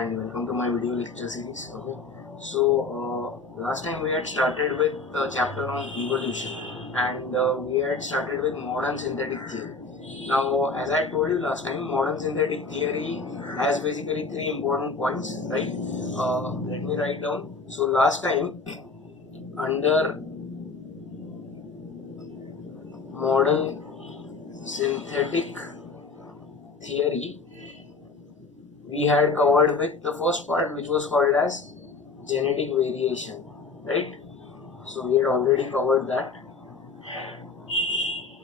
and welcome to my video lecture series. Okay, so last time we had started with the chapter on evolution, and we had started with modern synthetic theory. Now, as I told you last time, modern synthetic theory has basically three important points, right? Let me write down. So last time, under modern synthetic theory, we had covered with the first part, which was called as genetic variation, right? So we had already covered that.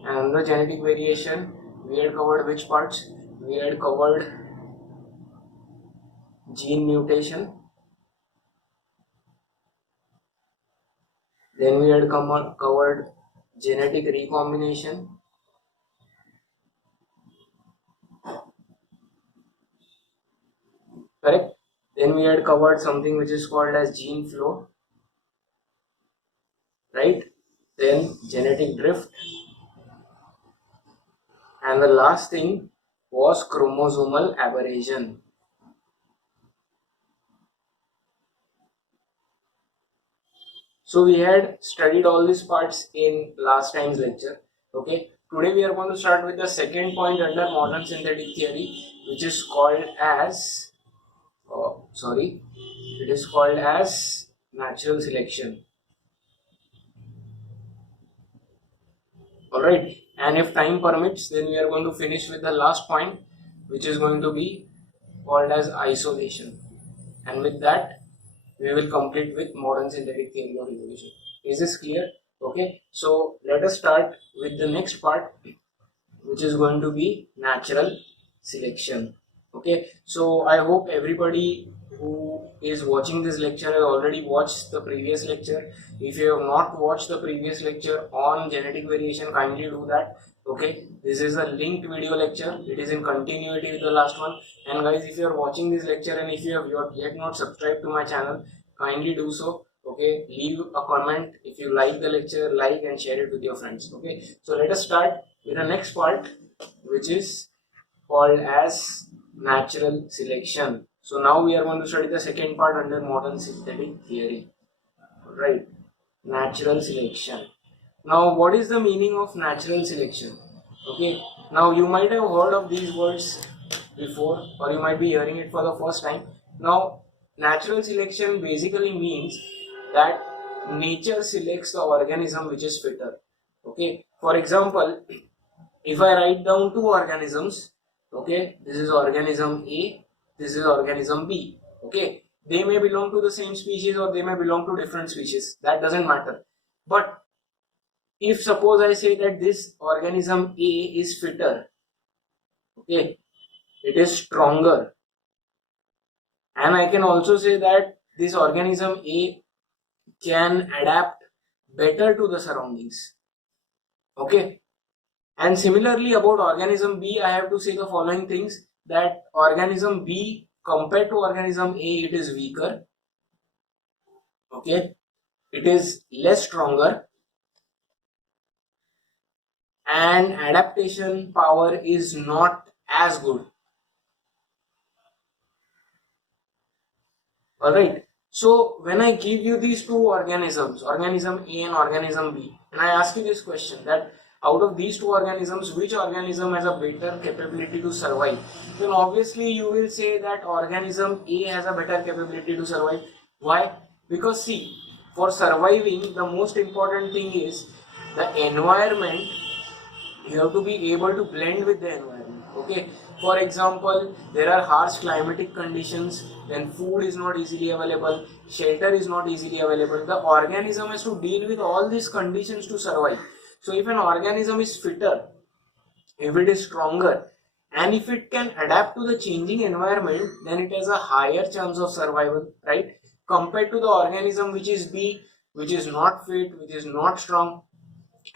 And under genetic variation, we had covered which parts? We had covered gene mutation, then we had covered genetic recombination, correct? Then we had covered something which is called as gene flow, right? Then genetic drift, and the last thing was chromosomal aberration. So we had studied all these parts in last time's lecture. Okay, today we are going to start with the second point under modern synthetic theory, which is called as it is called as natural selection. Alright, and if time permits, then we are going to finish with the last point, which is going to be called as isolation. And with that, we will complete with modern synthetic theory of evolution. Is this clear? Okay, so let us start with the next part, which is going to be natural selection. Okay, so I hope everybody who is watching this lecture has already watched the previous lecture. If you have not watched the previous lecture on genetic variation, kindly do that. Okay, this is a linked video lecture. It is in continuity with the last one. And guys, if you are watching this lecture and if you have yet not subscribed to my channel, kindly do so. Okay, leave a comment if you like the lecture, like and share it with your friends. Okay, so let us start with the next part, which is called as natural selection. So now we are going to study the second part under modern synthetic theory. Right, natural selection. Now, what is the meaning of natural selection? Okay, now you might have heard of these words before, or you might be hearing it for the first time. Now, natural selection basically means that nature selects the organism which is fitter. Okay, for example, if I write down two organisms, okay, this is organism A, this is organism B, okay, they may belong to the same species or they may belong to different species, that doesn't matter. But if suppose I say that this organism A is fitter, okay, it is stronger, and I can also say that this organism A can adapt better to the surroundings, okay. And similarly about organism B, I have to say the following things, that organism B compared to organism A, it is weaker, okay, it is less stronger, and adaptation power is not as good. Alright, so when I give you these two organisms, organism A and organism B, and I ask you this question, that out of these two organisms, which organism has a better capability to survive, then obviously you will say that organism A has a better capability to survive. Why? Because see, for surviving, the most important thing is the environment. You have to be able to blend with the environment, okay. For example, there are harsh climatic conditions, then food is not easily available, shelter is not easily available. The organism has to deal with all these conditions to survive. So if an organism is fitter, if it is stronger, and if it can adapt to the changing environment, then it has a higher chance of survival, right, compared to the organism which is B, which is not fit, which is not strong,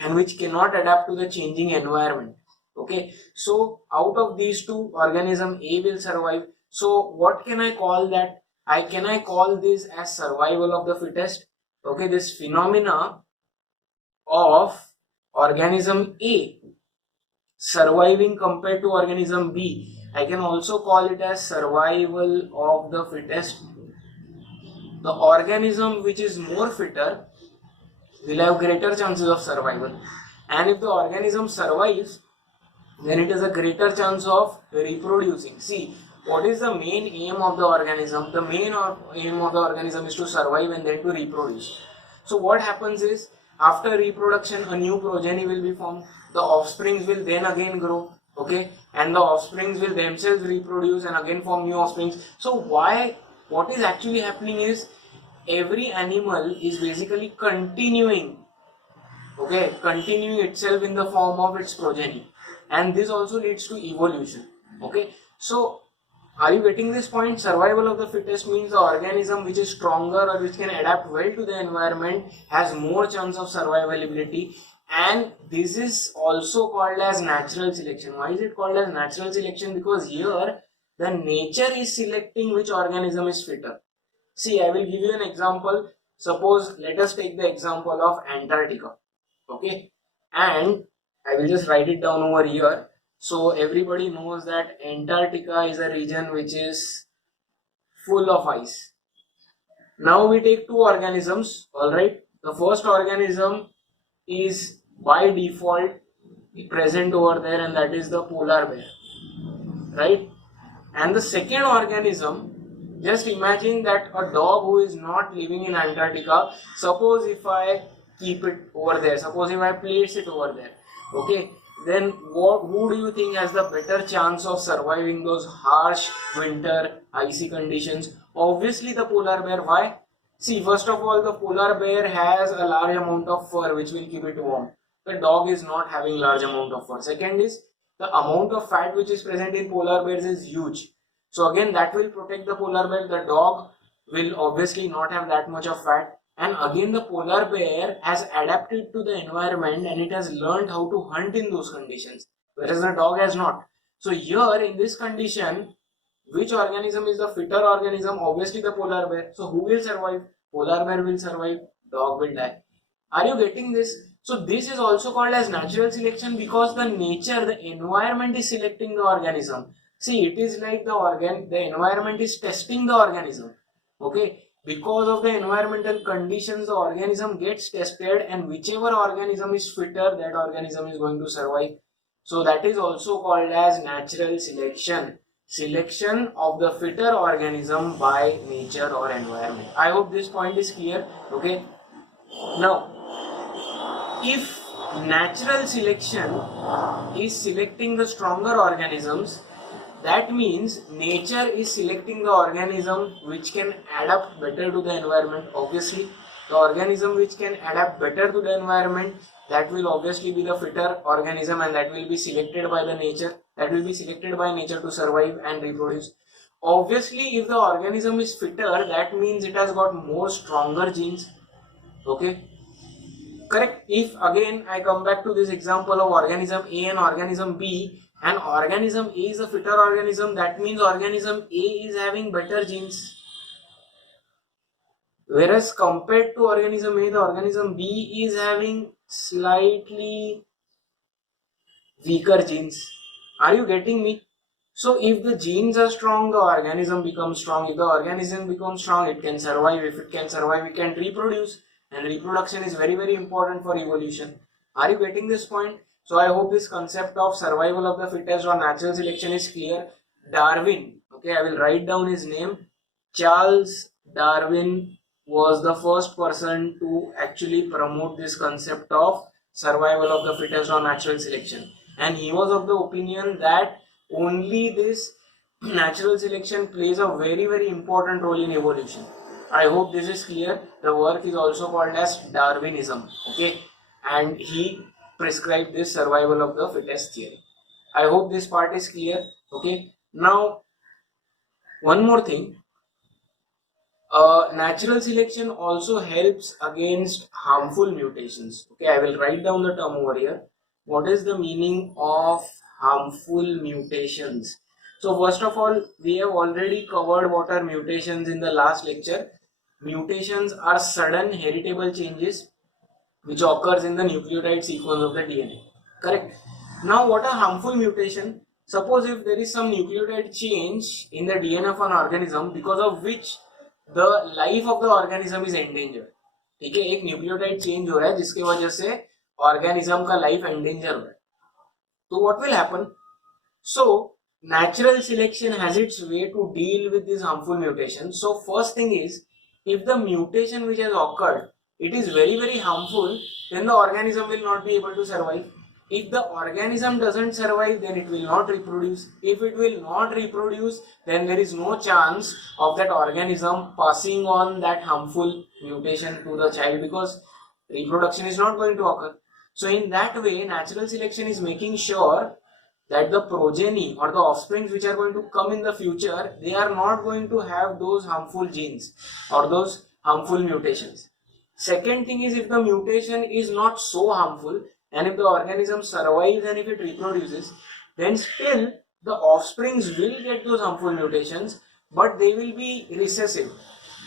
and which cannot adapt to the changing environment. Okay, so out of these two, organism A will survive. So what can I call that? Can I call this as survival of the fittest? Okay, this phenomena of organism A surviving compared to organism B, I can also call it as survival of the fittest. The organism which is more fitter will have greater chances of survival, and if the organism survives, then it is a greater chance of reproducing. See, what is the main aim of the organism? The main aim of the organism is to survive and then to reproduce. So what happens is, after reproduction, a new progeny will be formed. The offsprings will then again grow, okay, and the offsprings will themselves reproduce and again form new offsprings. So what is actually happening is, every animal is basically continuing itself in the form of its progeny, and this also leads to evolution. Okay, so are you getting this point? Survival of the fittest means the organism which is stronger or which can adapt well to the environment has more chance of survivability, and this is also called as natural selection. Why is it called as natural selection? Because here the nature is selecting which organism is fitter. See, I will give you an example. Suppose, let us take the example of Antarctica. Okay, and I will just write it down over here. So everybody knows that Antarctica is a region which is full of ice. Now we take two organisms, alright. The first organism is by default present over there, and that is the polar bear, right? And the second organism, just imagine that a dog who is not living in Antarctica, suppose if I keep it over there, suppose if I place it over there, okay, then who do you think has the better chance of surviving those harsh winter icy conditions? Obviously the polar bear. Why? See, first of all, the polar bear has a large amount of fur which will keep it warm. The dog is not having large amount of fur. Second is, the amount of fat which is present in polar bears is huge. So again, that will protect the polar bear. The dog will obviously not have that much of fat. And again, the polar bear has adapted to the environment and it has learned how to hunt in those conditions, whereas the dog has not. So here in this condition, which organism is the fitter organism? Obviously the polar bear. So who will survive? Polar bear will survive, dog will die. Are you getting this? So this is also called as natural selection, because the nature, the environment is selecting the organism. See, it is like the environment is testing the organism. Okay, because of the environmental conditions, the organism gets tested, and whichever organism is fitter, that organism is going to survive. So that is also called as natural selection. Selection of the fitter organism by nature or environment. I hope this point is clear. Okay. Now, if natural selection is selecting the stronger organisms, that means nature is selecting the organism which can adapt better to the environment. Obviously, the organism which can adapt better to the environment, that will obviously be the fitter organism, and that will be selected by the nature. That will be selected by nature to survive and reproduce. Obviously, if the organism is fitter, that means it has got more stronger genes. Okay, correct. If again I come back to this example of organism A and organism B, and organism A is a fitter organism, that means organism A is having better genes, whereas compared to organism A, the organism B is having slightly weaker genes. Are you getting me? So if the genes are strong, the organism becomes strong. If the organism becomes strong, it can survive. If it can survive, it can reproduce, and reproduction is very, very important for evolution. Are you getting this point? So I hope this concept of survival of the fittest or natural selection is clear. Darwin, okay, I will write down his name. Charles Darwin was the first person to actually promote this concept of survival of the fittest or natural selection, and he was of the opinion that only this natural selection plays a very, very important role in evolution. I hope this is clear. The work is also called as Darwinism, okay, and he prescribed this survival of the fittest theory. I hope this part is clear. Okay, now one more thing, natural selection also helps against harmful mutations. Okay, I will write down the term over here. What is the meaning of harmful mutations? So first of all, we have already covered what are mutations in the last lecture. Mutations are sudden heritable changes which occurs in the nucleotide sequence of the DNA. Correct. Now, what are harmful mutation? suppose if there is some nucleotide change in the DNA of an organism because of which the life of the organism is endangered. ठीक है, एक nucleotide change हो रहा है जिसके वजह से organism का लाइफ एंडेंजर हो रहा है, तो what will happen? So natural selection has its way to deal with this harmful mutation. So first thing is, if the mutation which has occurred, it is very harmful, then the organism will not be able to survive. If the organism doesn't survive, then it will not reproduce. If it will not reproduce, then there is no chance of that organism passing on that harmful mutation to the child, because reproduction is not going to occur. So in that way, natural selection is making sure that the progeny or the offsprings which are going to come in the future, they are not going to have those harmful genes or those harmful mutations. Second thing is, if the mutation is not so harmful and if the organism survives and if it reproduces, then still the offsprings will get those harmful mutations, but they will be recessive.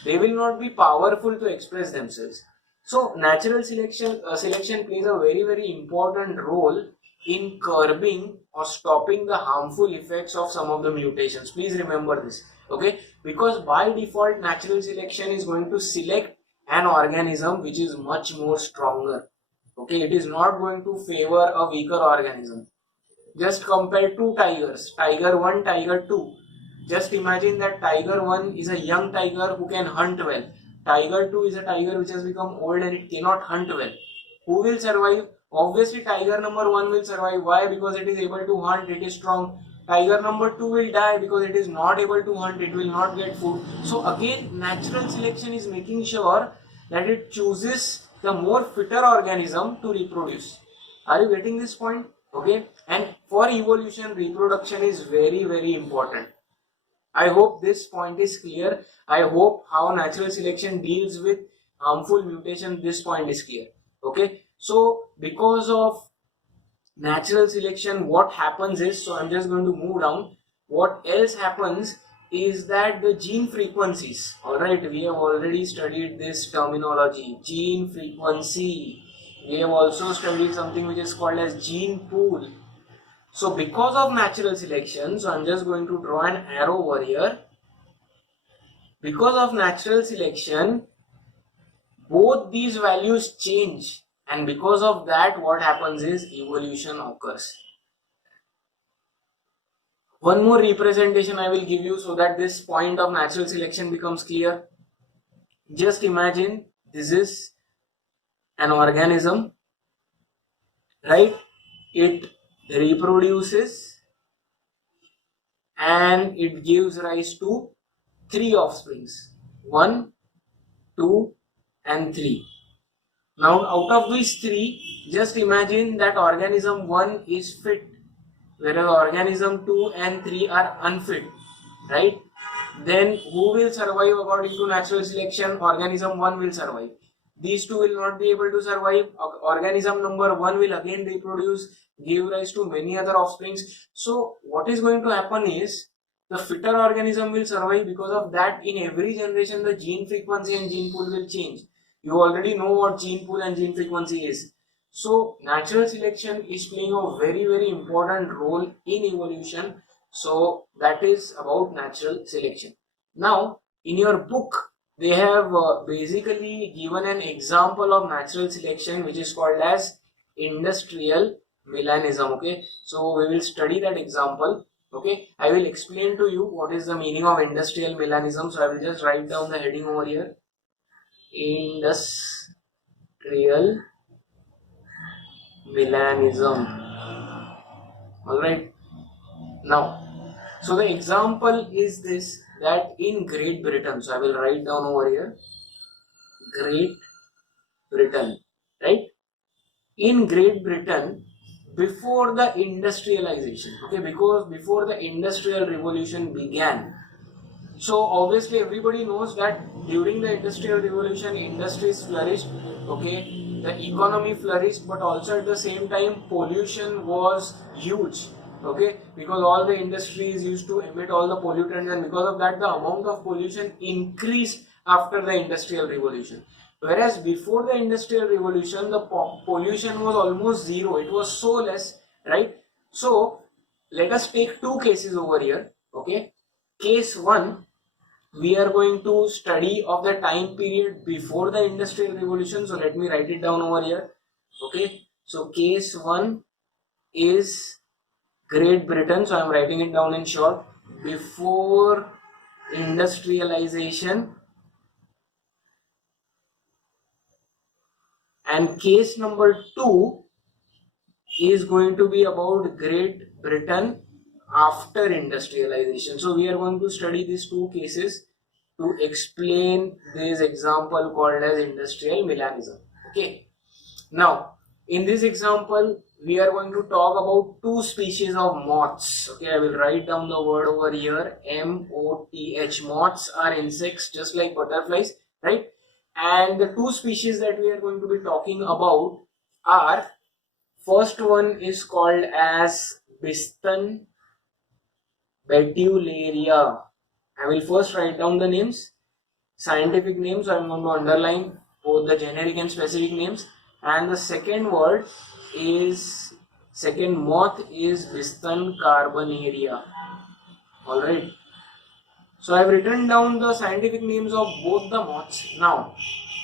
They will not be powerful to express themselves. So natural selection plays a very important role in curbing or stopping the harmful effects of some of the mutations. Please remember this, okay? Because by default, natural selection is going to select an organism which is much more stronger, okay? It is not going to favor a weaker organism. Just compare two tigers, tiger 1, tiger 2. Just imagine that tiger 1 is a young tiger who can hunt well. Tiger 2 is a tiger which has become old and it cannot hunt well. Who will survive? Obviously, tiger number 1 will survive. Why? Because it is able to hunt, it is strong. Tiger number 2 will die because it is not able to hunt, it will not get food. So again, natural selection is making sure that it chooses the more fitter organism to reproduce. Are you getting this point? Okay. And for evolution, reproduction is very important. I hope this point is clear. I hope how natural selection deals with harmful mutation, this point is clear. Okay. So because of natural selection, what happens is, so I'm just going to move down. What else happens is that the gene frequencies, alright, we have already studied this terminology, gene frequency. We have also studied something which is called as gene pool. So because of natural selection, so I'm just going to draw an arrow over here. Because of natural selection, both these values change. And because of that, what happens is evolution occurs. One more representation I will give you so that this point of natural selection becomes clear. Just imagine this is an organism, right? It reproduces and it gives rise to 3 offsprings, 1, 2 and 3. Now out of these 3, just imagine that organism 1 is fit, whereas organism 2 and 3 are unfit, right? Then who will survive according to natural selection? Organism 1 will survive. These 2 will not be able to survive. Organism number 1 will again reproduce, give rise to many other offsprings. So what is going to happen is, the fitter organism will survive. Because of that, in every generation the gene frequency and gene pool will change. You already know what gene pool and gene frequency is. So natural selection is playing a very important role in evolution. So that is about natural selection. Now in your book, they have basically given an example of natural selection which is called as industrial melanism. Okay, so we will study that example. Okay, I will explain to you what is the meaning of industrial melanism. So I will just write down the heading over here. Industrial melanism. Alright. Now, so the example is this, that in Great Britain, so I will write down over here, Great Britain, right? In Great Britain, before the industrialization, okay, because before the industrial revolution began, so obviously everybody knows that during the industrial revolution, industries flourished, okay, the economy flourished, but also at the same time pollution was huge, okay, because all the industries used to emit all the pollutants, and because of that the amount of pollution increased after the industrial revolution. Whereas before the industrial revolution, the pollution was almost zero, it was so less, right? So let us take two cases over here. Okay, case 1, we are going to study of the time period before the industrial revolution. So let me write it down over here. Okay, so case 1 is Great Britain. So I am writing it down in short. Before industrialization. And case number 2 is going to be about Great Britain after industrialization. So we are going to study these two cases to explain this example called as industrial Milanism. Okay. Now, in this example, we are going to talk about two species of moths. Okay, I will write down the word over here, M-O-T-H. Moths are insects just like butterflies, right? And the two species that we are going to be talking about are, first one is called as Biston betularia. I will first write down the names, scientific names. I am going to underline both the generic and specific names. And the second moth is Biston carbonaria. Alright. So I have written down the scientific names of both the moths. Now,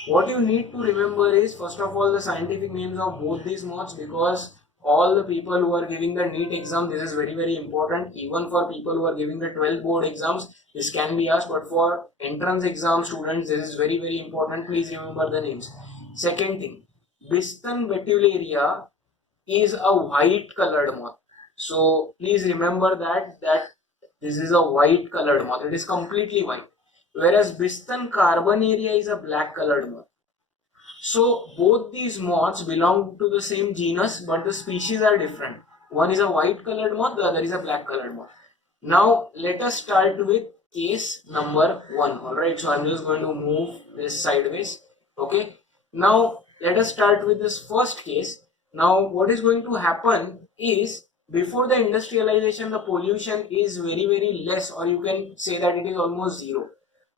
what you need to remember is, first of all, the scientific names of both these moths, because all the people who are giving the NEET exam, this is very, very important. Even for people who are giving the 12th board exams, this can be asked, but for entrance exam students, this is very, very important. Please remember the names. Second thing, Biston betularia is a white colored moth. So please remember that this is a white colored moth. It is completely white. Whereas Biston carbonaria is a black colored moth. So both these moths belong to the same genus, but the species are different. One is a white colored moth, the other is a black colored moth. Now let us start with case number 1. Alright, so I'm just going to move this sideways. Okay. Now let us start with this first case. Now what is going to happen is, before the industrialization, the pollution is very, very less, or you can say that it is almost zero.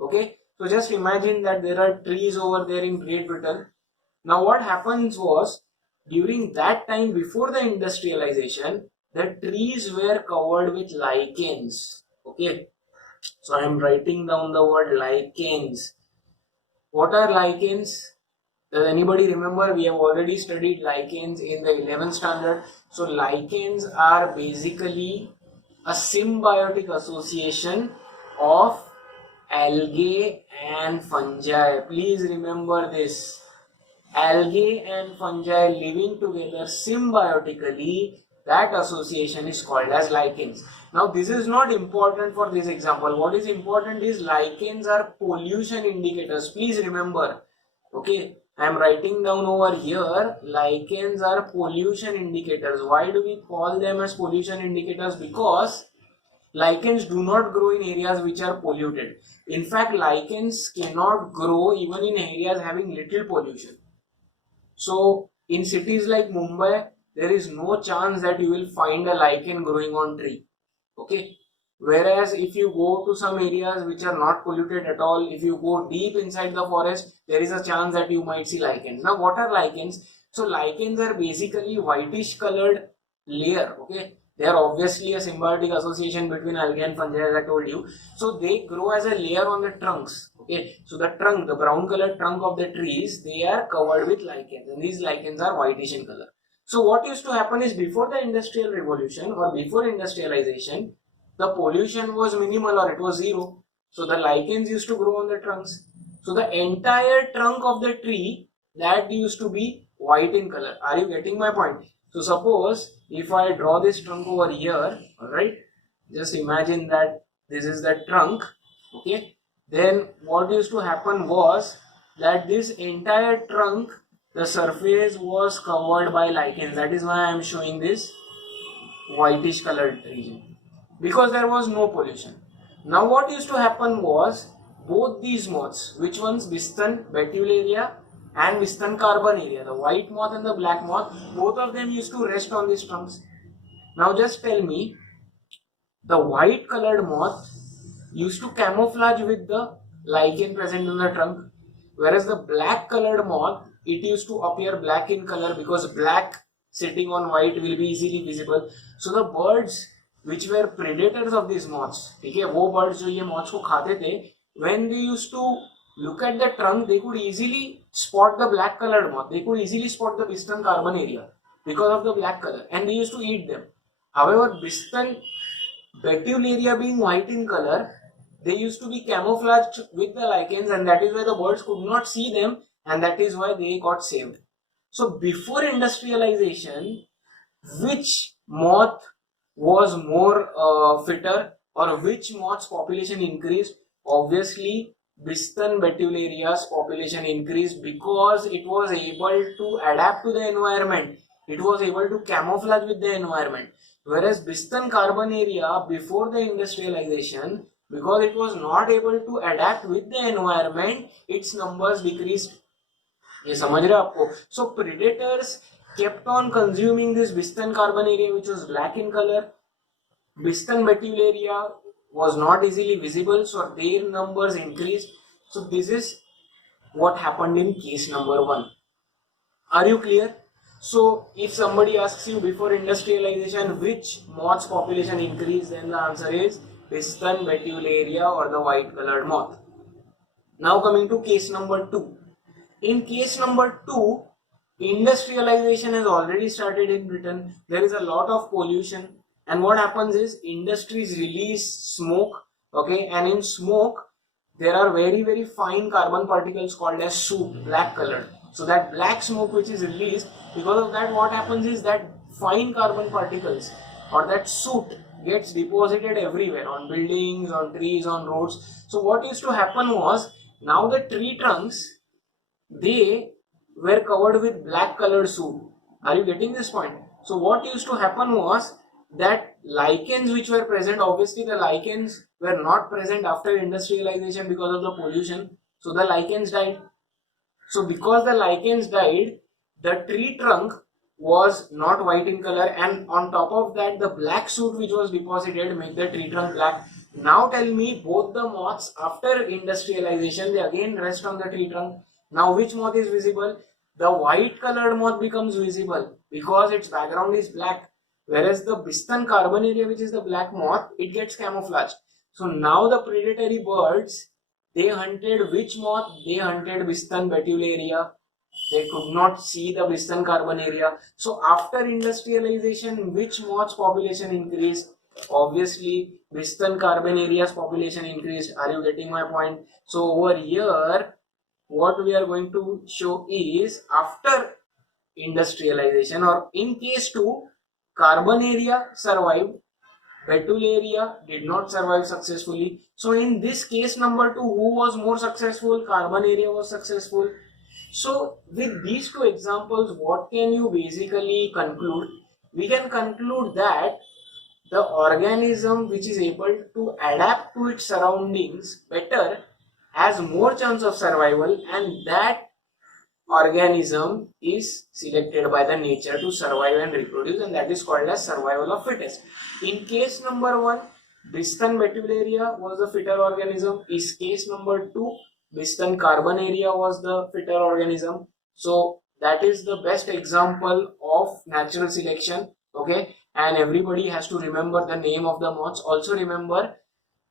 Okay. So just imagine that there are trees over there in Great Britain. Now what happens was, during that time before the industrialization, the trees were covered with lichens. Okay. So I am writing down the word lichens. What are lichens? Does anybody remember? We have already studied lichens in the 11th standard. So lichens are basically a symbiotic association of algae and fungi. Please remember this. Algae and fungi living together symbiotically, that association is called as lichens. Now this is not important for this example. What is important is, lichens are pollution indicators. Please remember. Okay. I am writing down over here, lichens are pollution indicators. Why do we call them as pollution indicators? Because lichens do not grow in areas which are polluted. In fact, lichens cannot grow even in areas having little pollution. So in cities like Mumbai, there is no chance that you will find a lichen growing on tree. Okay. Whereas if you go to some areas which are not polluted at all, if you go deep inside the forest, there is a chance that you might see lichens. Now what are lichens? So lichens are basically whitish colored layer. Okay. They are obviously a symbiotic association between algae and fungi, as I told you. So they grow as a layer on the trunks. Okay. So the trunk, the brown colored trunk of the trees, they are covered with lichens, and these lichens are whitish in color. So what used to happen is, before the industrial revolution or before industrialization, the pollution was minimal, or it was zero. So the lichens used to grow on the trunks. So the entire trunk of the tree, that used to be white in color. Are you getting my point? So suppose if I draw this trunk over here, alright, just imagine that this is the trunk. Okay. Then what used to happen was that this entire trunk, the surface was covered by lichens. That is why I am showing this whitish colored region, because there was no pollution. Now what used to happen was, both these moths, which ones, Biston betularia and Biston carbonaria, the white moth and the black moth, both of them used to rest on these trunks. Now just tell me, the white colored moth used to camouflage with the lichen present in the trunk, whereas the black colored moth, it used to appear black in color, because black sitting on white will be easily visible. So the birds which were predators of these moths, ठीक है, वो birds जो ये moths को खाते थे, when they used to look at the trunk, they could easily spot the black colored moth. They could easily spot the Biston carbonaria because of the black color, and they used to eat them. However, Biston Betularia being white in color, they used to be camouflaged with the lichens, and that is why the birds could not see them, and that is why they got saved. So before industrialization, which moth was more fitter, or which moth's population increased? Obviously, Biston Betularia's population increased because it was able to adapt to the environment. It was able to camouflage with the environment. Whereas Biston Carbonaria, before the industrialization, because it was not able to adapt with the environment, its numbers decreased. ये समझ रहे आपको? So predators kept on consuming this Biston Carbonaria, which was black in color. Biston Betularia was not easily visible, so their numbers increased. So this is what happened in case number 1. Are you clear? So if somebody asks you before industrialization which moth's population increased, then the answer is Biston Betularia, or the white colored moth. Now coming to case number 2. In case number 2, industrialization has already started in Britain. There is a lot of pollution, and what happens is industries release smoke, okay, and in smoke there are very, very fine carbon particles called as soot, black colored. So that black smoke which is released, because of that what happens is that fine carbon particles or that soot gets deposited everywhere, on buildings, on trees, on roads. So what used to happen was, now the tree trunks, they were covered with black colored soot. Are you getting this point? So what used to happen was that lichens which were present, obviously the lichens were not present after industrialization because of the pollution. So the lichens died. So because the lichens died, the tree trunk was not white in color, and on top of that the black soot which was deposited made the tree trunk black. Now tell me, both the moths after industrialization, they again rest on the tree trunk. Now which moth is visible? The white colored moth becomes visible because its background is black, whereas the Biston Carbonaria, which is the black moth, it gets camouflaged. So now the predatory birds, they hunted which moth? They hunted Biston Betularia. They could not see the Biston Carbonaria. So after industrialization, which moth's population increased? Obviously Biston Carbonaria's population increased. Are you getting my point? So over here, what we are going to show is after industrialization, or in case 2, Carbonaria survived, Betularia did not survive successfully. So in this case number 2, who was more successful? Carbonaria was successful. So with these 2 examples, what can you basically conclude? We can conclude that the organism which is able to adapt to its surroundings better has more chance of survival, and that organism is selected by the nature to survive and reproduce, and that is called as survival of fittest. In case number 1, Biston Betularia was the fitter organism. In case number 2, Biston Carbonaria was the fitter organism. So that is the best example of natural selection, okay? And everybody has to remember the name of the moths. Also remember,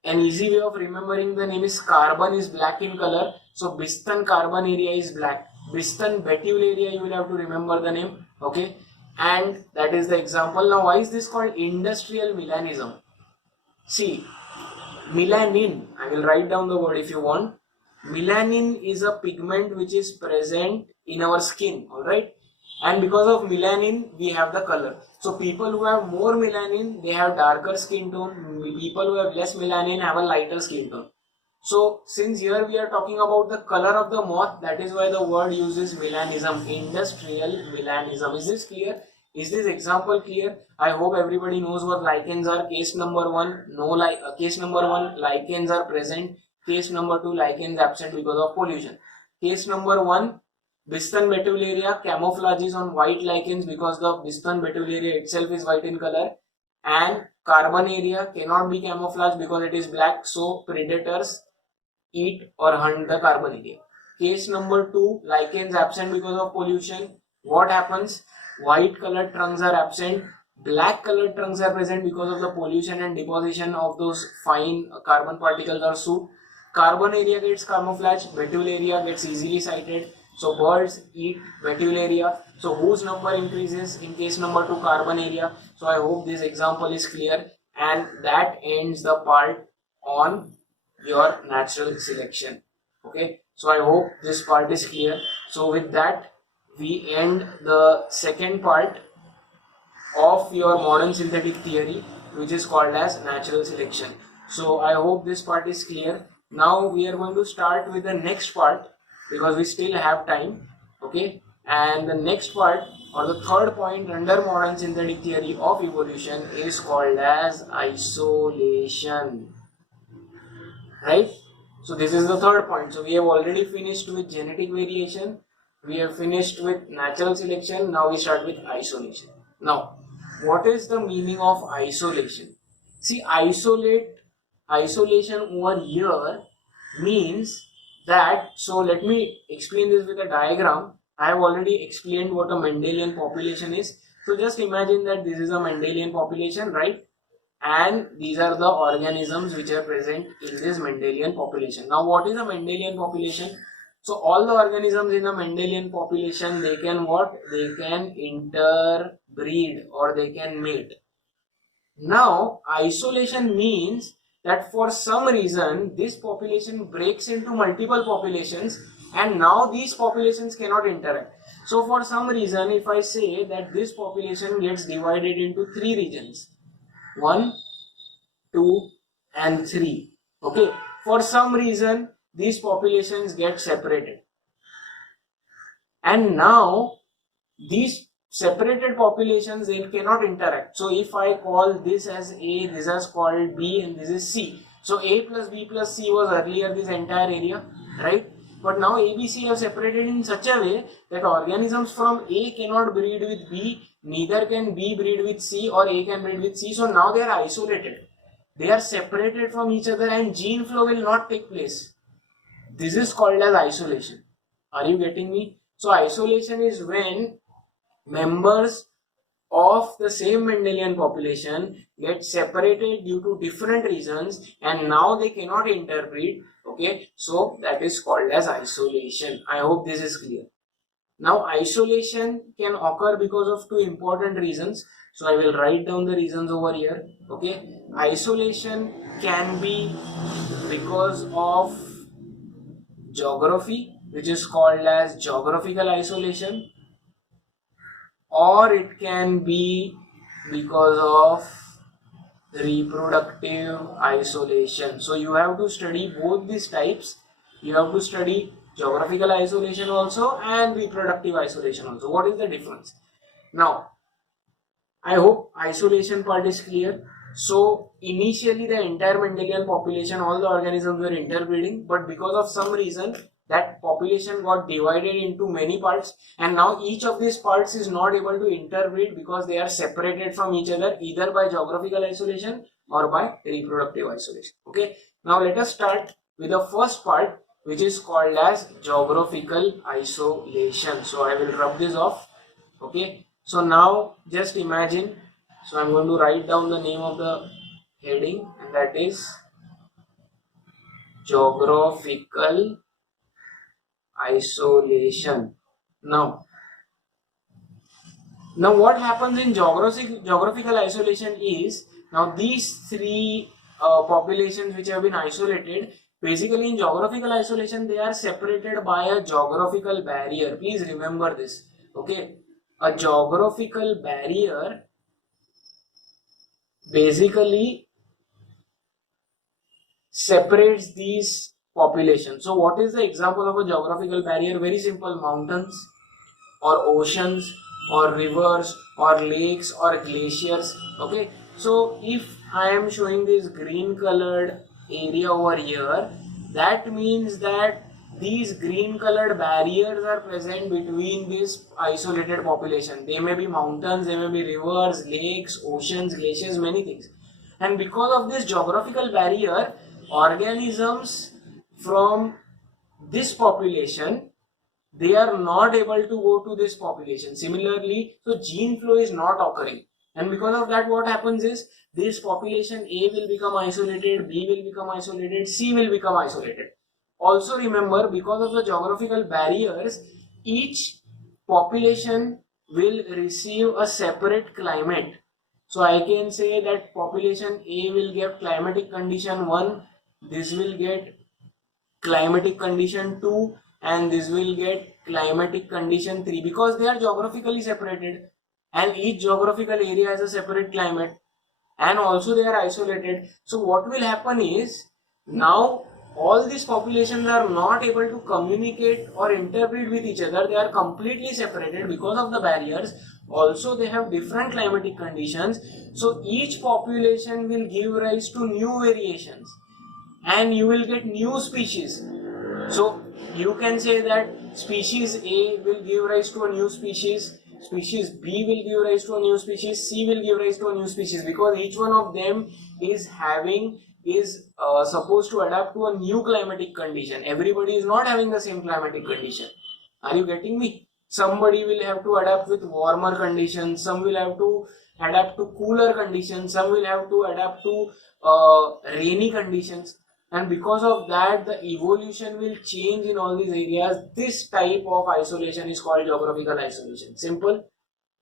an easy way of remembering the name is carbon is black in color. So Biston Carbonaria is black. Biston Betularia, you will have to remember the name, okay? And that is the example. Now why is this called industrial melanism? See, melanin, I will write down the word if you want. Melanin is a pigment which is present in our skin, alright? And because of melanin, we have the color. So people who have more melanin, they have darker skin tone. People who have less melanin have a lighter skin tone. So since here we are talking about the color of the moth, that is why the word uses melanism, industrial melanism. Is this clear? Is this example clear? I hope everybody knows what lichens are. Case number 1, case number 1, lichens are present. Case number 2, lichens absent because of pollution. Case number 1, Biston Betularia camouflages on white lichens because the Biston Betularia itself is white in color, and Carbonaria cannot be camouflaged because it is black, so predators eat or hunt the Carbonaria. Case number 2, lichens absent because of pollution. What happens? White colored trunks are absent. Black colored trunks are present because of the pollution and deposition of those fine carbon particles or soot. Carbon area gets camouflaged, vegetable area gets easily sighted. So birds eat vegetable area. So whose number increases in case number 2, carbon area. So I hope this example is clear, and that ends the part on your natural selection. Okay, so I hope this part is clear. So with that we end the second part of your modern synthetic theory, which is called as natural selection. So I hope this part is clear. Now we are going to start with the next part because we still have time. Okay, and the next part or the third point under modern synthetic theory of evolution is called as isolation, right? So this is the third point. So we have already finished with genetic variation, we have finished with natural selection, now we start with isolation. Now what is the meaning of isolation? See, isolation over here means that, so let me explain this with a diagram. I have already explained what a Mendelian population is. So just imagine that this is a Mendelian population, right? And these are the organisms which are present in this Mendelian population. Now what is a Mendelian population? So all the organisms in the Mendelian population, they can what? They can interbreed or they can mate. Now isolation means that for some reason this population breaks into multiple populations and now these populations cannot interact. So for some reason, if I say that this population gets divided into 3 regions, 1, 2 and 3, okay, for some reason these populations get separated, and now these separated populations, they cannot interact. So if I call this as A, this is called B and this is C. So A plus B plus C was earlier this entire area, right? But now A, B, C have separated in such a way that organisms from A cannot breed with B, neither can B breed with C, or A can breed with C. So now they are isolated. They are separated from each other and gene flow will not take place. This is called as isolation. Are you getting me? So isolation is when members of the same Mendelian population get separated due to different reasons and now they cannot interbreed. Okay, so that is called as isolation. I hope this is clear. Now isolation can occur because of 2 important reasons. So I will write down the reasons over here. Okay, isolation can be because of geography, which is called as geographical isolation, or it can be because of reproductive isolation. So you have to study both these types. You have to study geographical isolation also and reproductive isolation also. What is the difference? Now, I hope isolation part is clear. So initially the entire Mendelian population, all the organisms were interbreeding, but because of some reason that population got divided into many parts, and now each of these parts is not able to interbreed because they are separated from each other either by geographical isolation or by reproductive isolation. Okay, now let us start with the first part, which is called as geographical isolation. So I will rub this off. Okay, so now just imagine, so I'm going to write down the name of the heading, and that is geographical isolation. Now what happens in geographical isolation is, now these 3 populations which have been isolated, basically in geographical isolation they are separated by a geographical barrier. Please remember this. Okay, a geographical barrier basically separates these populations. So what is the example of a geographical barrier? Very simple: mountains or oceans or rivers or lakes or glaciers. Okay, so if I am showing this green colored area over here, that means that these green colored barriers are present between this isolated population. They may be mountains, they may be rivers, lakes, oceans, glaciers, many things. And because of this geographical barrier, organisms from this population, they are not able to go to this population. Similarly, so gene flow is not occurring. And because of that, what happens is this population A will become isolated, B will become isolated, C will become isolated. Also remember, because of the geographical barriers, each population will receive a separate climate. So I can say that population A will get climatic condition 1, this will get climatic condition 2, and this will get climatic condition 3, because they are geographically separated and each geographical area has a separate climate, and also they are isolated. So what will happen is, now all these populations are not able to communicate or interbreed with each other. They are completely separated because of the barriers. Also they have different climatic conditions, so each population will give rise to new variations and you will get new species. So you can say that species A will give rise to a new species, species B will give rise to a new species, C will give rise to a new species, because each one of them is supposed to adapt to a new climatic condition. Everybody is not having the same climatic condition. Are you getting me? Somebody will have to adapt with warmer conditions, some will have to adapt to cooler conditions, some will have to adapt to rainy conditions, and because of that the evolution will change in all these areas. This type of isolation is called geographical isolation. Simple.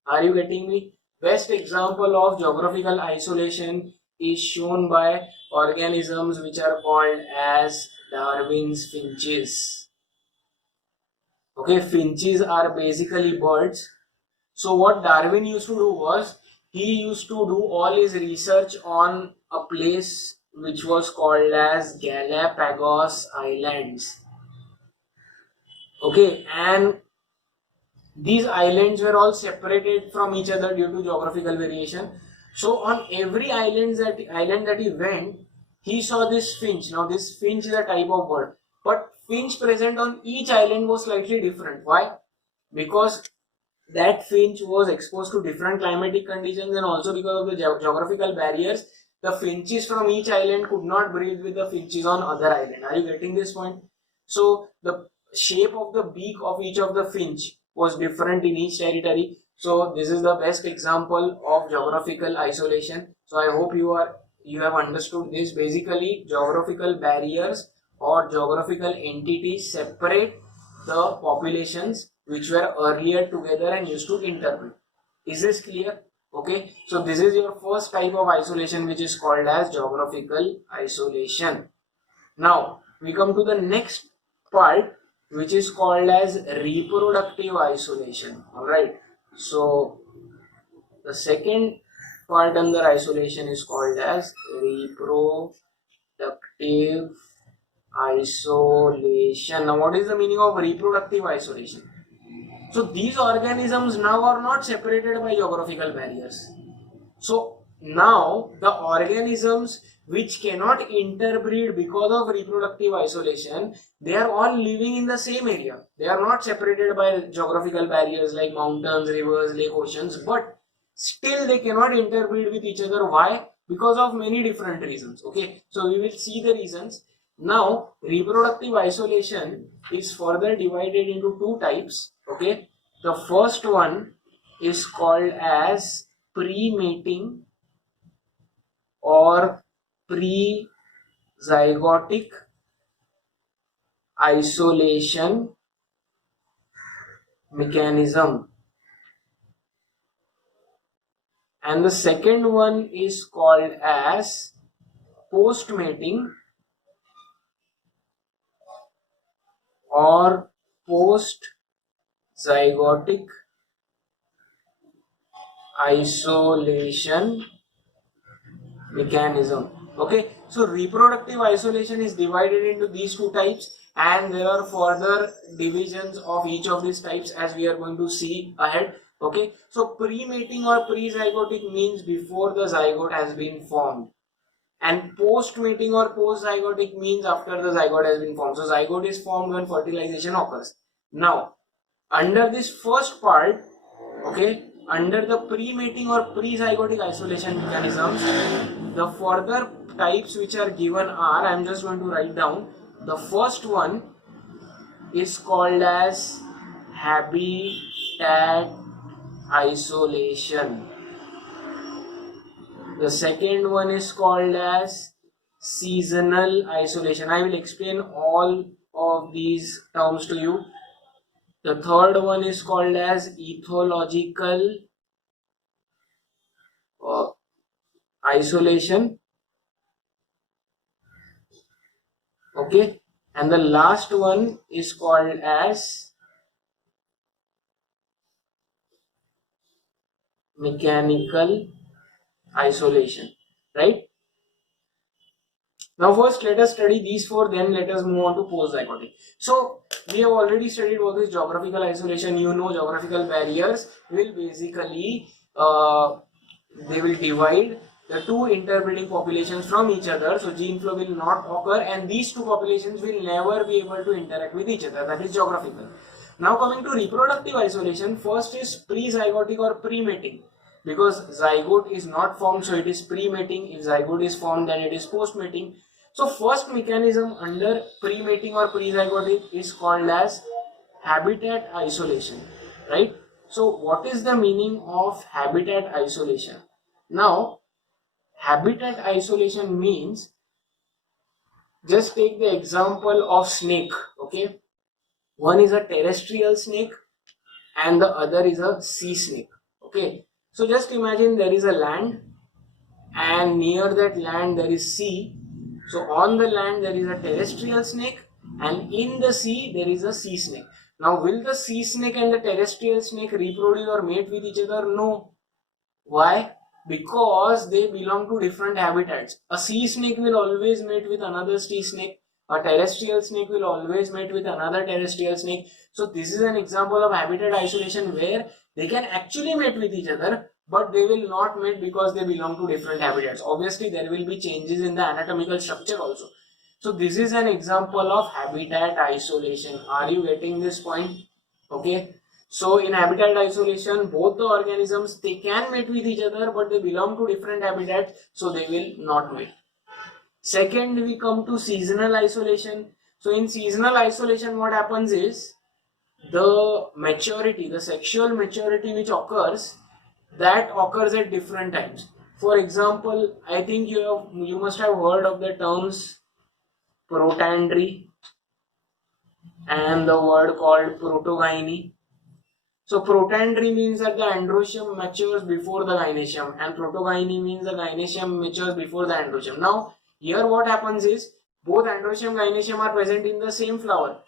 Are you getting me? Best example of geographical isolation is shown by organisms which are called as Darwin's finches. Okay, finches are basically birds. So what Darwin used to do was, he used to do all his research on a place which was called as Galapagos Islands. Okay, and these islands were all separated from each other due to geographical variation. So on every island that he went, he saw this finch. Now this finch is a type of bird, but finch present on each island was slightly different. Why? Because that finch was exposed to different climatic conditions, and also because of the geographical barriers, the finches from each island could not breed with the finches on other island. Are you getting this point? So the shape of the beak of each of the finch was different in each territory. So this is the best example of geographical isolation. So I hope you have understood this. Basically, geographical barriers or geographical entities separate the populations which were earlier together and used to interbreed. Is this clear? Okay, so this is your first type of isolation, which is called as geographical isolation. Now we come to the next part, which is called as reproductive isolation. All right, so the second part under isolation is called as reproductive isolation. Now what is the meaning of reproductive isolation? So these organisms now are not separated by geographical barriers. So now the organisms which cannot interbreed because of reproductive isolation, they are all living in the same area. They are not separated by geographical barriers like mountains, rivers, lake, oceans, but still they cannot interbreed with each other. Why? Because of many different reasons. Okay, so we will see the reasons. Now reproductive isolation is further divided into two types. Okay, the first one is called as pre-mating or pre-zygotic isolation mechanism, and the second one is called as post-mating or post-zygotic isolation mechanism. Okay, so reproductive isolation is divided into these two types, and there are further divisions of each of these types as we are going to see ahead. Okay, so pre-mating or pre-zygotic means before the zygote has been formed, and post-mating or post-zygotic means after the zygote has been formed. So zygote is formed when fertilization occurs. Now under this first part, okay, under the pre-mating or pre-zygotic isolation mechanisms, the further types which are given are, I am just going to write down. The first one is called as habitat isolation. The second one is called as seasonal isolation. I will explain all of these terms to you. The third one is called as ethological isolation. Okay, and the last one is called as mechanical isolation, right? Now first let us study these four, then let us move on to post-zygotic. So we have already studied what is geographical isolation. You know, geographical barriers will basically they will divide the two interbreeding populations from each other, so gene flow will not occur and these two populations will never be able to interact with each other. That is geographical. Now coming to reproductive isolation, first is pre-zygotic or pre-mating. Because zygote is not formed, so it is pre-mating. If zygote is formed, then it is post-mating. So first mechanism under pre-mating or pre-zygotic is called as habitat isolation, right? So what is the meaning of habitat isolation? Now habitat isolation means, just take the example of snake, okay? One is a terrestrial snake and the other is a sea snake, okay? So just imagine there is a land and near that land there is sea. So on the land there is a terrestrial snake and in the sea there is a sea snake. Now will the sea snake and the terrestrial snake reproduce or mate with each other? No. Why? Because they belong to different habitats. A sea snake will always mate with another sea snake. A terrestrial snake will always mate with another terrestrial snake. So this is an example of habitat isolation where they can actually mate with each other, but they will not mate because they belong to different habitats. Obviously, there will be changes in the anatomical structure also. So this is an example of habitat isolation. Are you getting this point? Okay. So in habitat isolation, both the organisms, they can mate with each other, but they belong to different habitats, so they will not mate. Second, we come to seasonal isolation. So in seasonal isolation, what happens is the maturity, the sexual maturity which occurs, that occurs at different times. For example, I think you must have heard of the terms protandry and the word called protogyny. So protandry means that the androecium matures before the gynoecium and protogyny means the gynoecium matures before the androecium. Now here what happens is both androecium and gynoecium are present in the same flower,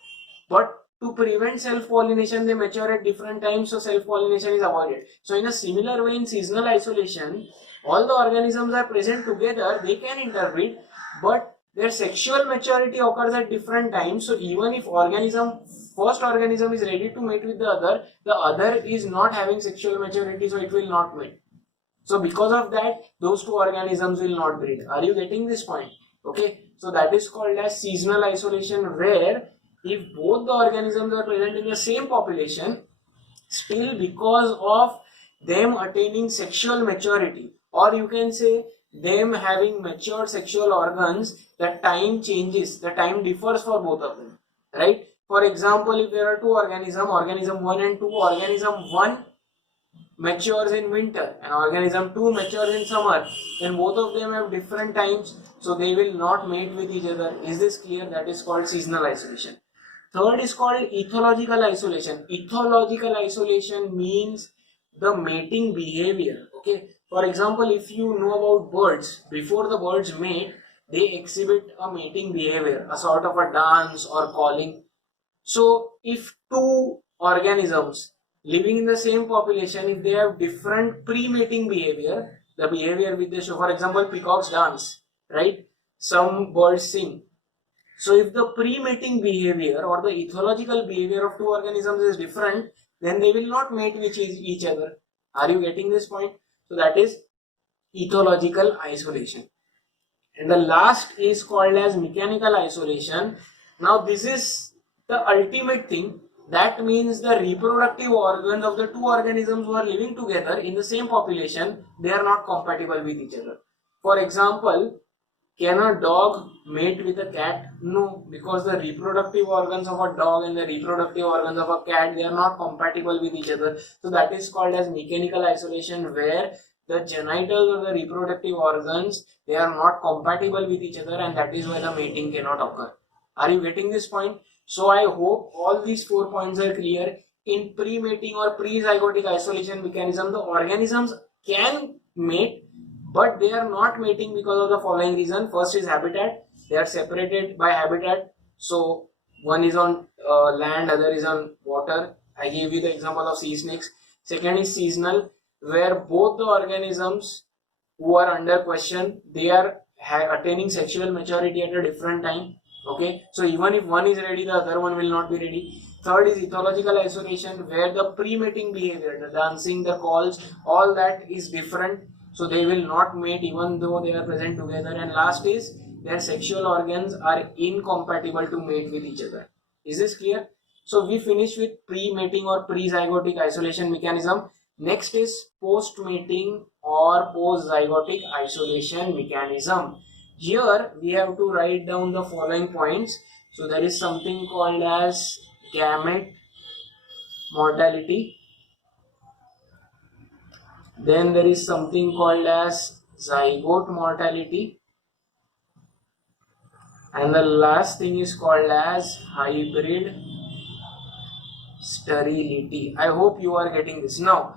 but to prevent self-pollination they mature at different times, so self-pollination is avoided. So in a similar way in seasonal isolation, all the organisms are present together, they can interbreed, but their sexual maturity occurs at different times. So even if first organism is ready to mate with the other is not having sexual maturity, so it will not mate. So because of that, those two organisms will not breed. Are you getting this point? Okay, so that is called as seasonal isolation, where if both the organisms are present in the same population, still because of them attaining sexual maturity, or you can say them having matured sexual organs, the time changes, the time differs for both of them, right? For example, if there are two organisms, organism 1 and 2, organism 1 matures in winter and organism 2 matures in summer, then both of them have different times, so they will not mate with each other. Is this clear? That is called seasonal isolation. Third is called ethological isolation. Ethological isolation means the mating behavior. Okay, for example, if you know about birds, before the birds mate, they exhibit a mating behavior, a sort of a dance or calling. So if two organisms living in the same population, if they have different pre-mating behavior, the behavior which they show, for example, peacocks dance, right? Some birds sing. So if the pre-mating behavior or the ethological behavior of two organisms is different, then they will not mate with each other. Are you getting this point? So that is ethological isolation. And the last is called as mechanical isolation. Now this is the ultimate thing. That means the reproductive organs of the two organisms who are living together in the same population, they are not compatible with each other. For example, can a dog mate with a cat? No, because the reproductive organs of a dog and the reproductive organs of a cat, they are not compatible with each other. So that is called as mechanical isolation, where the genitals or the reproductive organs, they are not compatible with each other, and that is why the mating cannot occur. Are you getting this point? So I hope all these 4 points are clear. In pre-mating or pre-zygotic isolation mechanism, the organisms can mate, but they are not mating because of the following reason. First is habitat. They are separated by habitat. So one is on land, other is on water. I gave you the example of sea snakes. Second is seasonal, where both the organisms who are under question, they are attaining sexual maturity at a different time. Okay, so even if one is ready, the other one will not be ready. Third is ethological isolation, where the pre-mating behavior, the dancing, the calls, all that is different. So they will not mate even though they are present together. And last is their sexual organs are incompatible to mate with each other. Is this clear? So we finish with pre-mating or pre-zygotic isolation mechanism. Next is post-mating or post-zygotic isolation mechanism. Here we have to write down the following points. So there is something called as gamete mortality. Then there is something called as zygote mortality. And the last thing is called as hybrid sterility. I hope you are getting this. Now,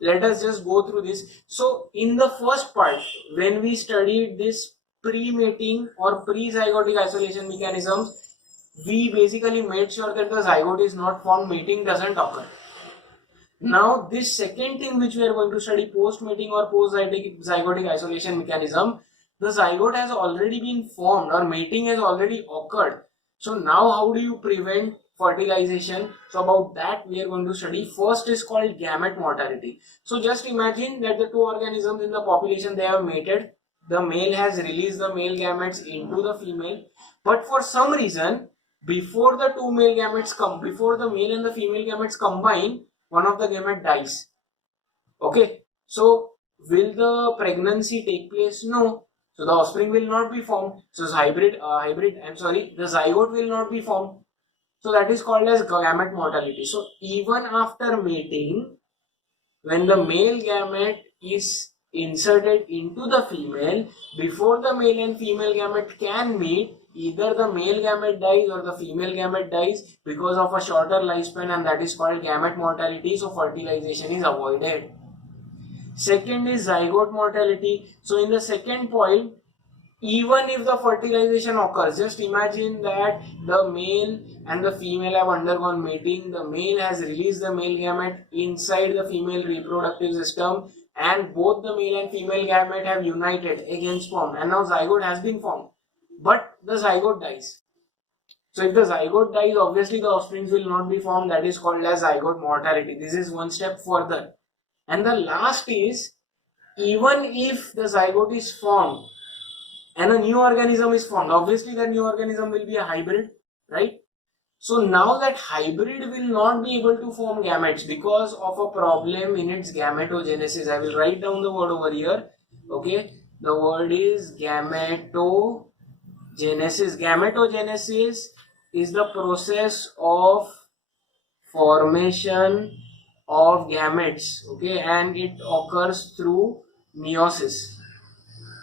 let us just go through this. So, in the first part, when we studied this pre-mating or pre-zygotic isolation mechanisms, we basically made sure that the zygote is not formed, mating doesn't occur. Now, this second thing which we are going to study, post-mating or post-zygotic isolation mechanism, the zygote has already been formed or mating has already occurred. So now how do you prevent fertilization? So about that we are going to study. First is called gamete mortality. So just imagine that the two organisms in the population, they have mated. The male has released the male gametes into the female, but for some reason, before the two male gametes come, before the male and the female gametes combine, one of the gamete dies. Okay, so will the pregnancy take place? No. So the offspring will not be formed. So the zygote will not be formed. So that is called as gamete mortality. So even after mating, when the male gamete is inserted into the female, before the male and female gamete can meet, either the male gamete dies or the female gamete dies because of a shorter lifespan, and that is called gamete mortality. So fertilization is avoided. Second is zygote mortality. So in the second point, even if the fertilization occurs, just imagine that the male and the female have undergone mating, the male has released the male gamete inside the female reproductive system, and both the male and female gamete have united against sperm, and now zygote has been formed, but the zygote dies. So if the zygote dies, obviously the offsprings will not be formed. That is called as zygote mortality. This is one step further. And the last is, even if the zygote is formed and a new organism is formed, obviously that new organism will be a hybrid, right? So now that hybrid will not be able to form gametes because of a problem in its gametogenesis. I will write down the word over here. Okay, the word is gametogenesis. Gametogenesis is the process of formation of gametes, okay, and it occurs through meiosis.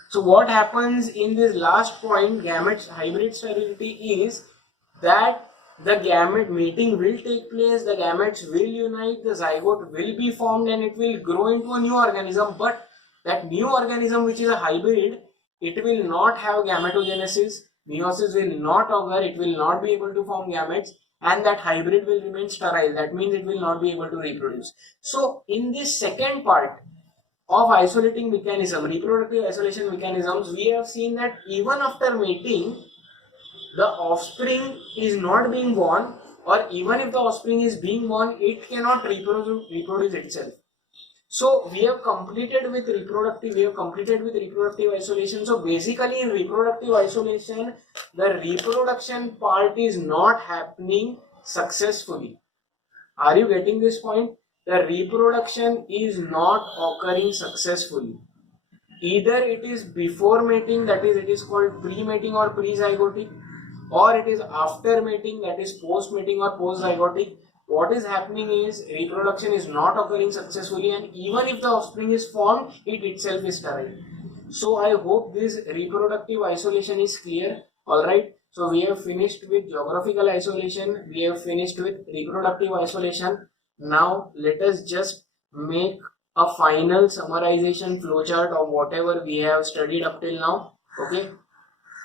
So what happens in this last point, gametes hybrid sterility, is that the gamete mating will take place, the gametes will unite, the zygote will be formed, and it will grow into a new organism. But that new organism, which is a hybrid, it will not have gametogenesis, meiosis will not occur, it will not be able to form gametes, and that hybrid will remain sterile. That means it will not be able to reproduce. So in this second part of isolating mechanism, reproductive isolation mechanisms, we have seen that even after mating, the offspring is not being born, or even if the offspring is being born, it cannot reproduce itself. So we have completed with reproductive isolation. So basically in reproductive isolation, the reproduction part is not happening successfully. Are you getting this point? The reproduction is not occurring successfully. Either it is before mating, that is it is called pre-mating or pre-zygotic, or it is after mating, that is post-mating or post-zygotic. what is happening is reproduction is not occurring successfully, and even if the offspring is formed, it itself is sterile. So I hope this reproductive isolation is clear. Alright, so we have finished with geographical isolation, we have finished with reproductive isolation. Now let us just make a final summarization flowchart of whatever we have studied up till now. Okay,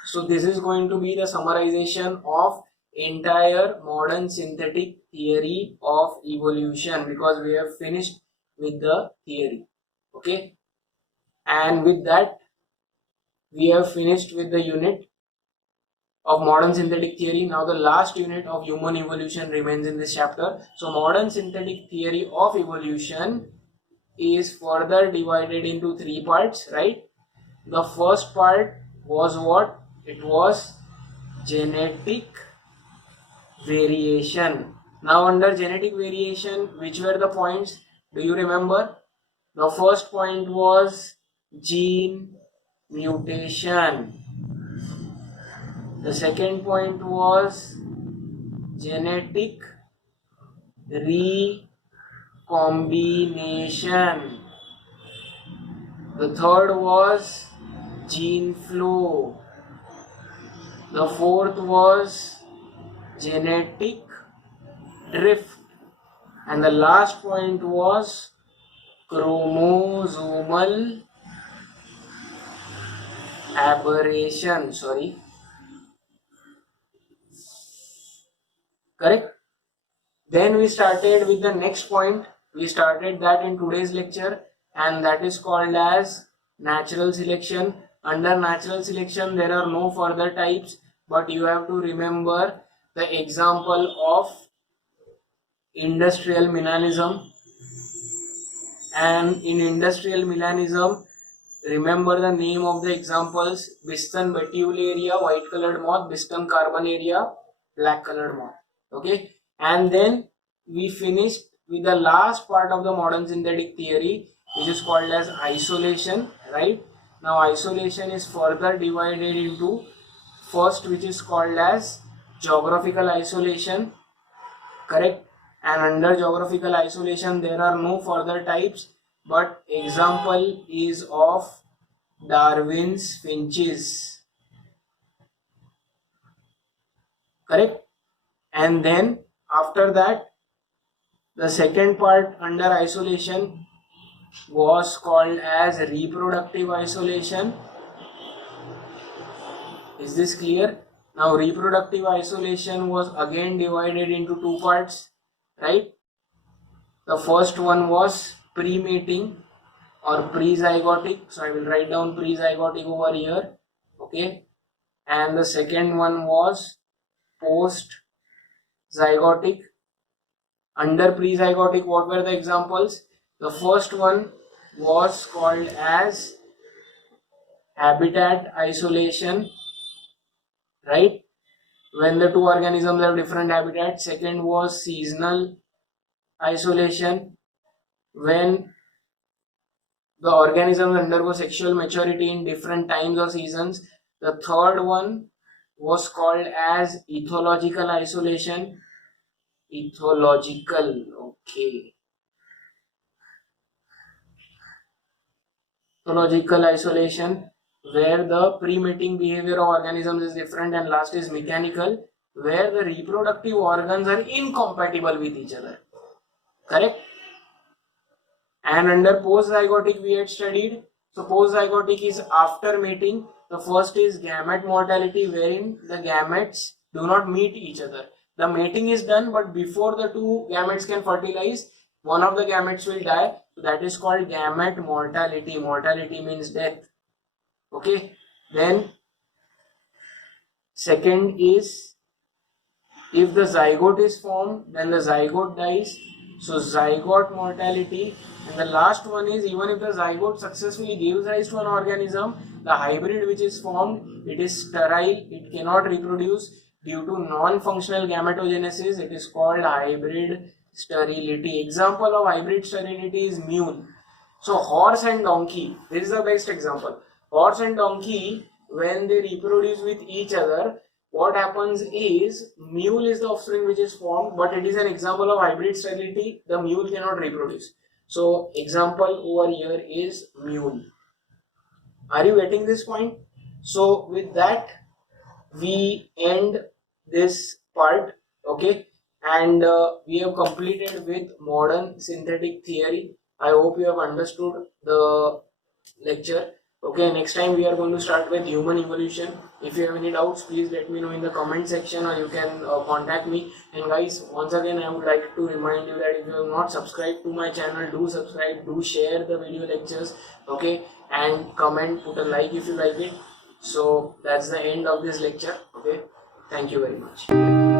so this is going to be the summarization of entire modern synthetic theory of evolution, because we have finished with the theory. Okay, and with that we have finished with the unit of modern synthetic theory. Now the last unit of human evolution remains in this chapter. So modern synthetic theory of evolution is further divided into three parts, right? The first part was what? It was genetic variation. Now under genetic variation, which were the points? Do you remember? The first point was gene mutation. The second point was genetic recombination. The third was gene flow. The fourth was genetic drift. And the last point was chromosomal aberration. Correct? Then we started with the next point. We started that in today's lecture, and that is called as natural selection. Under natural selection there are no further types, but you have to remember the example of industrial melanism. And in industrial melanism, remember the name of the examples: Biston betuliaria, white colored moth; Biston carbonaria, black colored moth. Okay, and then we finished with the last part of the modern synthetic theory, which is called as isolation, right? Now isolation is further divided into first, which is called as geographical isolation, correct? And under geographical isolation there are no further types, but example is of Darwin's finches, correct? And then after that, the second part under isolation was called as reproductive isolation. Is this clear? Now reproductive isolation was again divided into two parts, right? The first one was pre-mating or pre-zygotic. So I will write down pre-zygotic over here. Okay. And the second one was post-zygotic. Under pre-zygotic, what were the examples? The first one was called as habitat isolation, right? When the two organisms have different habitats. Second was seasonal isolation, when the organisms undergo sexual maturity in different times or seasons. The third one was called as ethological isolation. Ethological, okay. Ethological isolation, where the pre-mating behavior of organisms is different. And last is mechanical, where the reproductive organs are incompatible with each other, correct? And under post-zygotic we had studied. So post-zygotic is after mating. The first is gamete mortality, wherein the gametes do not meet each other. The mating is done, but before the two gametes can fertilize, one of the gametes will die. So that is called gamete mortality. Mortality means death. Okay. Then second is, if the zygote is formed, then the zygote dies. So zygote mortality. And the last one is, even if the zygote successfully gives rise to an organism, the hybrid which is formed, it is sterile, it cannot reproduce due to non-functional gametogenesis. It is called hybrid sterility. Example of hybrid sterility is mule. So horse and donkey, this is the best example. Horse and donkey, when they reproduce with each other, what happens is mule is the offspring which is formed, but it is an example of hybrid sterility. The mule cannot reproduce. So example over here is mule. Are you getting this point? So with that, we end this part, okay, and we have completed with modern synthetic theory. I hope you have understood the lecture. Okay, next time we are going to start with human evolution. If you have any doubts, please let me know in the comment section, or you can contact me. And guys, once again I would like to remind you that if you have not subscribed to my channel, do subscribe, do share the video lectures, okay, and comment, put a like if you like it. So that's the end of this lecture. Okay, thank you very much.